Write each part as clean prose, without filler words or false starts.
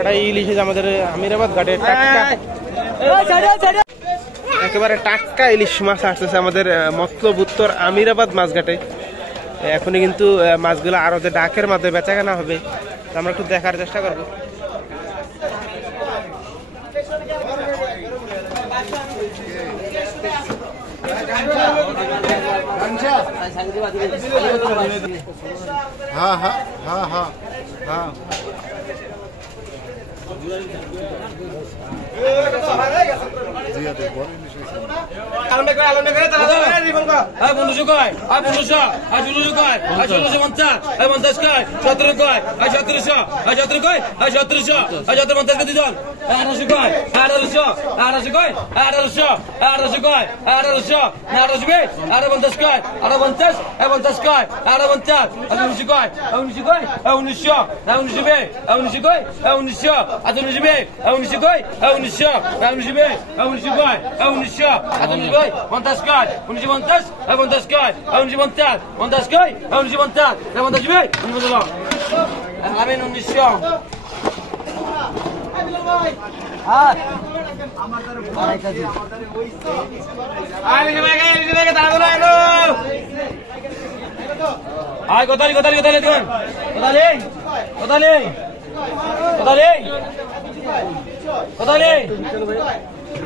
কটা ইলিশ আমাদের আমিরাবাদ ঘাটে একেবারে টাটকা ইলিশ মাছ আসতেছে আমাদের মতলব উত্তর আমিরাবাদ মাছ ঘাটে। এখনই কিন্তু মাছগুলো আরো যে ডাকের মাধ্যমে বেচা কেনা হবে, আমরা একটু দেখার চেষ্টা করবো। हाँ हाँ हाँ हाँ हाँ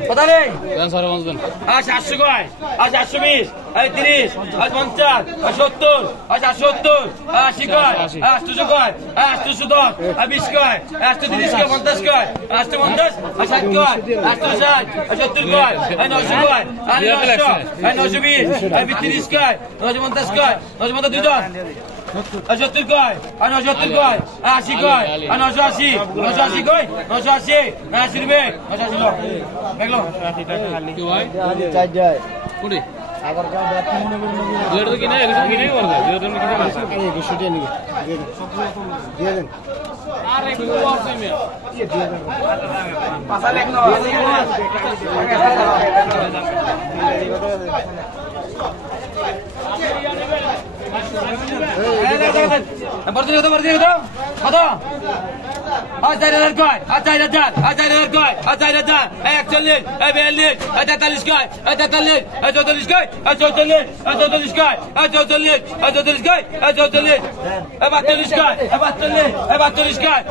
पता नहीं आज 800 কয় आज 820 आज 30 आज 50 आज 70 आज 870 80 কয় 800 কয় 810 आज 20 কয় 830 কয় 50 কয় 850 आज 60 কয় 860 आज 70 কয় आज 900 কয় आज 900 आज 920 आज 30 কয় 950 কয় 950 2 70 কয় আর 79 কয় 80 কয় আর 980 980 কয় 980 80 রুপে 980 লোক দেখলো 80 টাকা খালি কি হয় চাই যায় কোটি আবার কাম বাত মনে মনে দুটো তো কিনে এগুলো কিনে করবে দুটো তো কিনে আছে এই 200 টাকা নিবে দিয়ে দেন আরে কি বলছ আমি দিয়ে দেন পাসা লেখলো भर्ती आज 4000 कय आज 4000 आज 4000 कय आज 4000 41 42 43 कय 43 44 कय 44 44 कय 44 44 कय 44 42 कय 42 42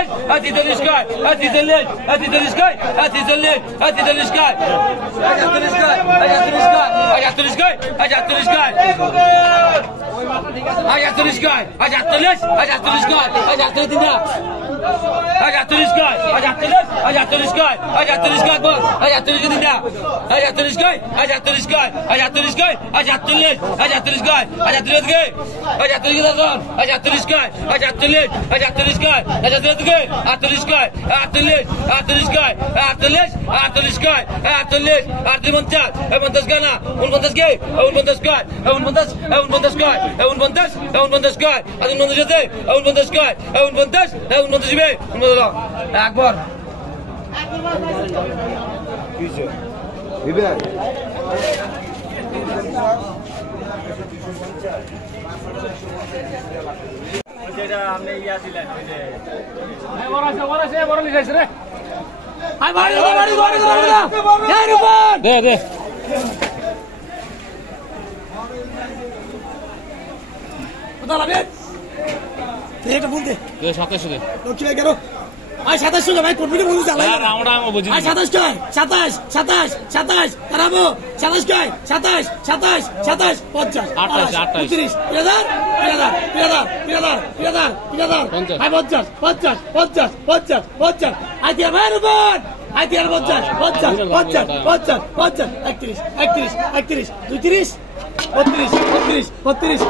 कय 42 42 कय 42 43 कय 43 43 कय 43 43 कय 43 43 कय 38 kay, आज 38 kay. आज 38 kay, आज 38 kay, आज 38 dinda. आज 38 kay, आज 38 kay, आज 38 kay bol, आज 38 dinda. आज 38 kay, आज 38 kay, आज 38 kay, आज 38 kay, आज 38 kay. आज 38 kay, आज 38 kay, आज 38 kay, आज 38 kay, 38 kay, 38 kay, 38 kay, 38 50, 50 gana, 50 kay, 50 kay, 50 kay, 50 kay, আজি 50 যেতে, 50 kay, 50 জিবে, 50 একবার কিছে দিবে যেটা আপনি ইয়া ছিলেন ওই যে বড় লিখাইছে রে আই বাড়ি এই রূপন দে কত লাগবে এটা বলতে দে 27 দে লক্ষ্মী ভাই কেন আই 27 ভাই কোন ভিডিও বলতে চালাই না আমরা বুঝি আই 27 কয় 27 তারাবো 27 কয় 27 50 28 30 50 আই দিয়া ভাই রূপন আই দিয়া 50 31 32 33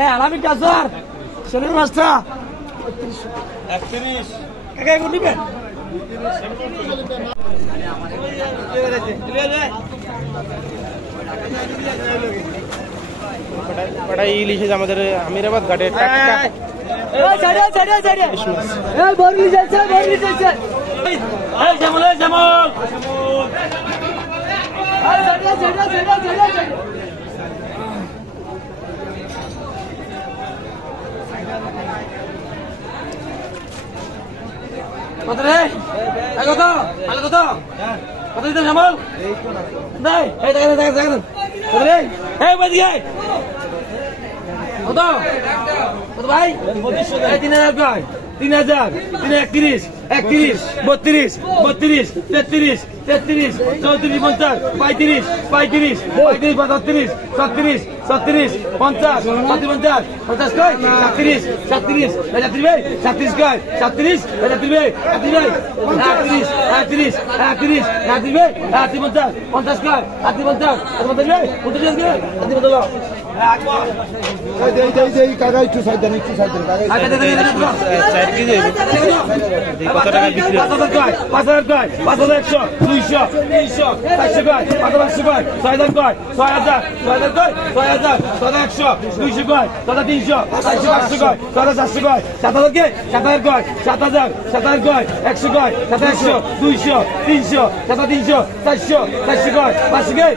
এই আলামি কাজার শরীর মাস্টার 31 কাকে কোন দিবেন কটা ইলিশ আমাদের আমিরাবাদ ঘাটে টাটকা কত রে কত আলো কত কত দিতে সামাল নাই এই দেখেন দেখেন দেখেন কত রে এই বাজি গায় কত কত ভাই 3000 কয় 3000 31 31 32 32 33 33 34 50 35 35 35 37 37 50 50 50 কয় 37 37 37 কয় 37 37 38 38 38 50 50 কয় 50 50 কাকা একটু সাইড দেন একটু সাইড দেন কাকা 4 কেজি কত টাকা বিক্রি হয় 5000 কয় 5100 200 300 400 কয় 500 কয় 6000 কয় 6000 6000 কয় 6000 6100 200 কয় 300 400 কয় 400 কয় 7000 কে 7000 কয় 7000 7000 কয় 100 কয় 700 200 300 300 400 400 কয় 500 কে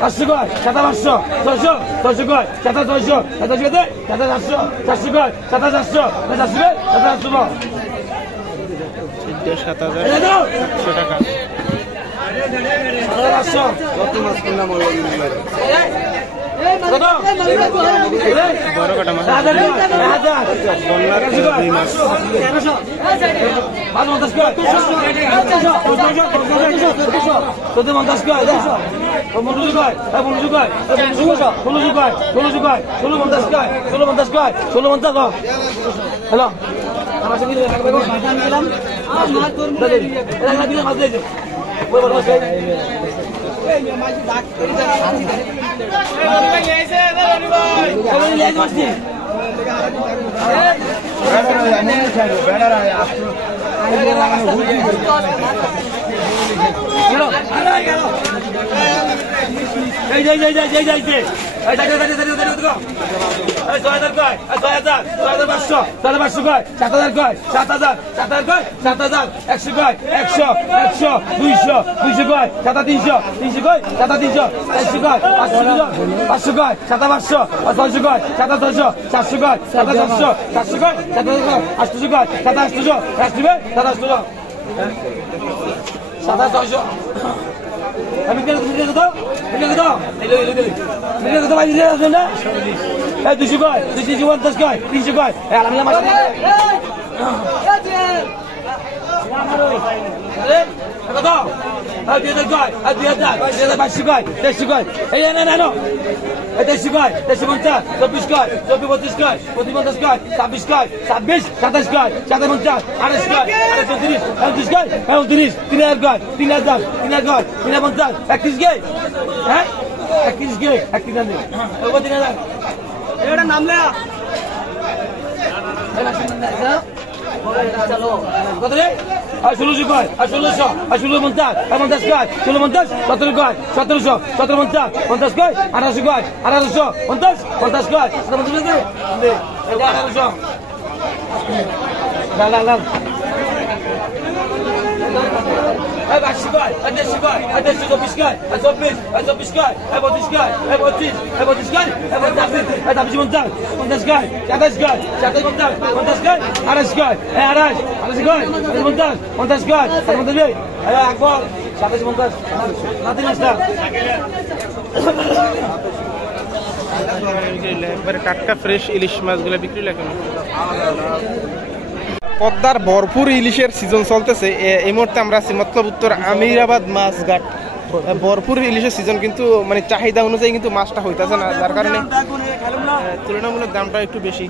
500 কয় 700 600 600 কয় 700 700 দে 700 400 কয় 700 700 700 7,700 টাকা কত মাছ কিনলাম বড় কাটা মাছ হ্যালো আমি কে কথা ভাই দিলে না এই 200 কয় 250 কয় 300 কয় আলহামদুলিল্লাহ মাস কত আর 2000 কয় আর 2000 2500 কয় 300 কয় এই না না না এই 300 কয় 350 24 কয় 24 কয় 50 কয় 26 কয় 26 27 কয় 57 28 কয় 38 39 কয় 39 3000 কয় 3000 3000 কয় 350 31 কয় হ্যাঁ 31 কয় 31 নেই ওই 3000 এটা নাম লে চলো কত রে আর 1600 কয় আর 1600 আর 1650 আর 50 কয় 1650 17 কয় 1700 1750 50 কয় 1800 কয় 1800 50 50 কয় 1750 দে এটা 1800 লাল এই 82 কয় 80 কয় 24 কয় 24 24 কয় 25 কয় 25 25 কয় 25 50 50 কয় 27 কয় 57 50 কয় 28 কয় 28 কয় 50 50 কয় 50 বে এই আকবর 27 50 নাতি নাস্তা একবারে টাটকা ফ্রেশ ইলিশ মাছগুলো বিক্রি লাগে পদ্মার ভরপুর ইলিশের সিজন চলতেছে এই মুহূর্তে আমরা আছি মতলব উত্তর আমিরাবাদ মাছ ঘাট ভরপুর ইলিশের সিজন কিন্তু মানে চাহিদা অনুযায়ী কিন্তু মাছটা হইতেছে না যার কারণে তুলনামূলক দামটা একটু বেশি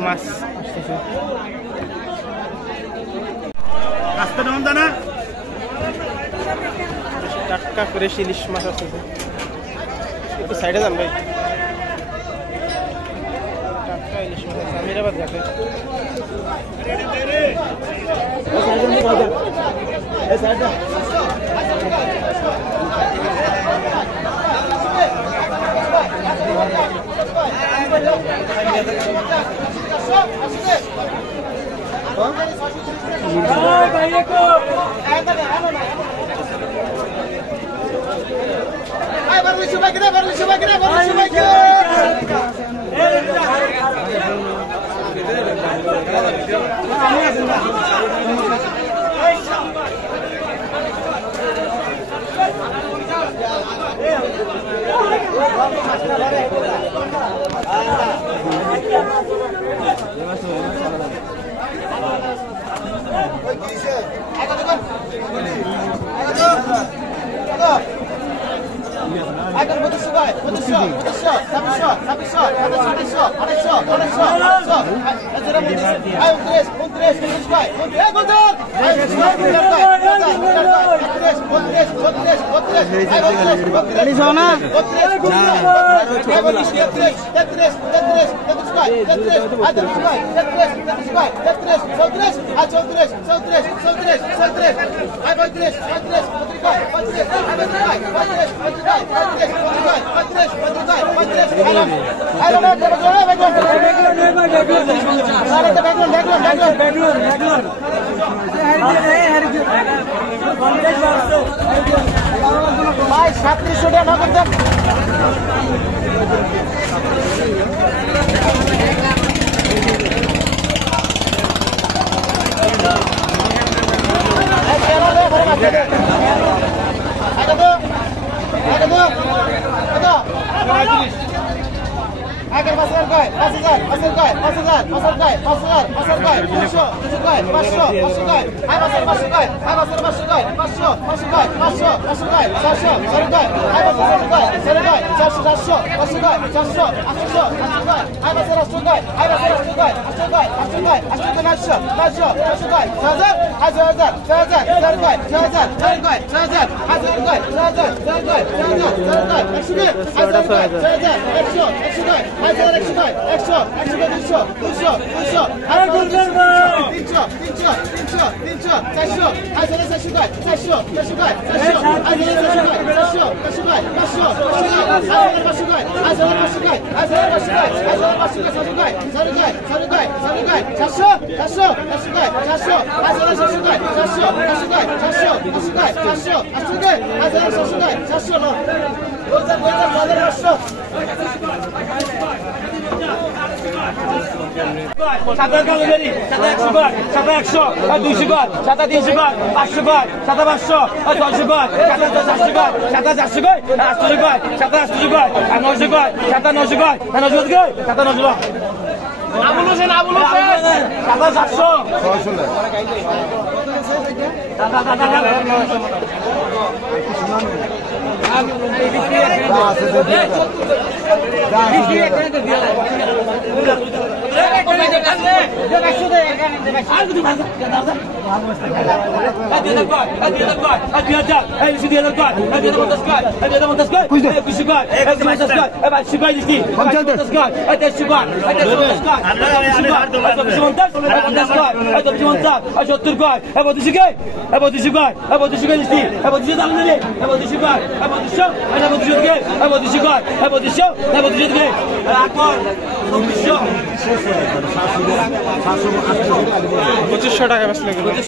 আরো মাছ আসতেছে। টাটকা ফ্রেশ ইলিশ মাছ আসতেছে। একটু সাইডে যান ভাই। টাটকা ইলিশ মাছ আছে আমিরাবাদ ঘাটে। সাদা কালোবেরি, সাদা 100 গজ, সাদা 100, 200 গজ, সাদা 300 গজ, 500 গজ, সাদা 500, 600 গজ, সাদা 700 গজ, সাদা 400 গজ, 800 গজ, সাদা 800 গজ, 900 গজ, সাদা 900 গজ, 900 গজ, সাদা 900 গজ। আবুল হোসেন, সাদা 700, $2500 বেচলে